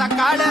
sacar la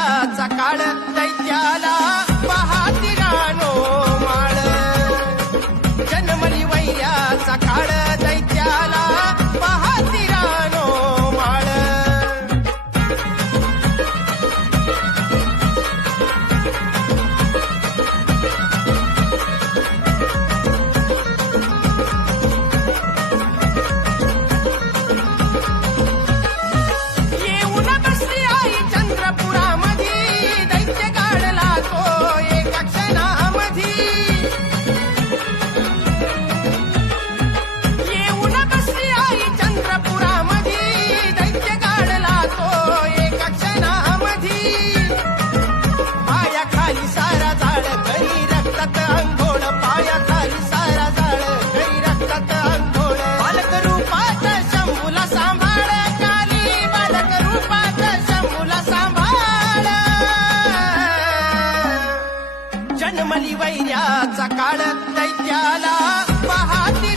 दैत्याचा काळ दैत्याला तन्मली वैऱ्याचा काळ दैत्याला पहाते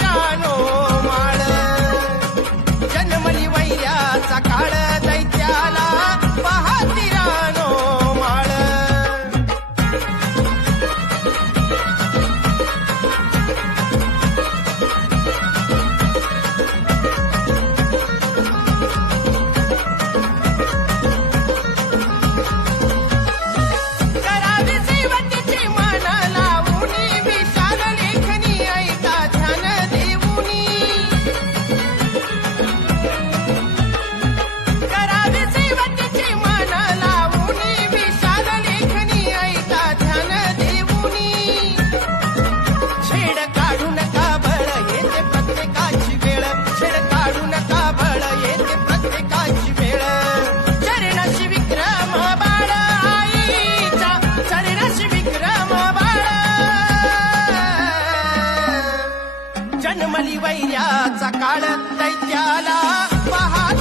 जन्मली वैर्याचा काळ दैत्याला पहा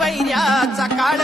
बैऱ्याचा काळ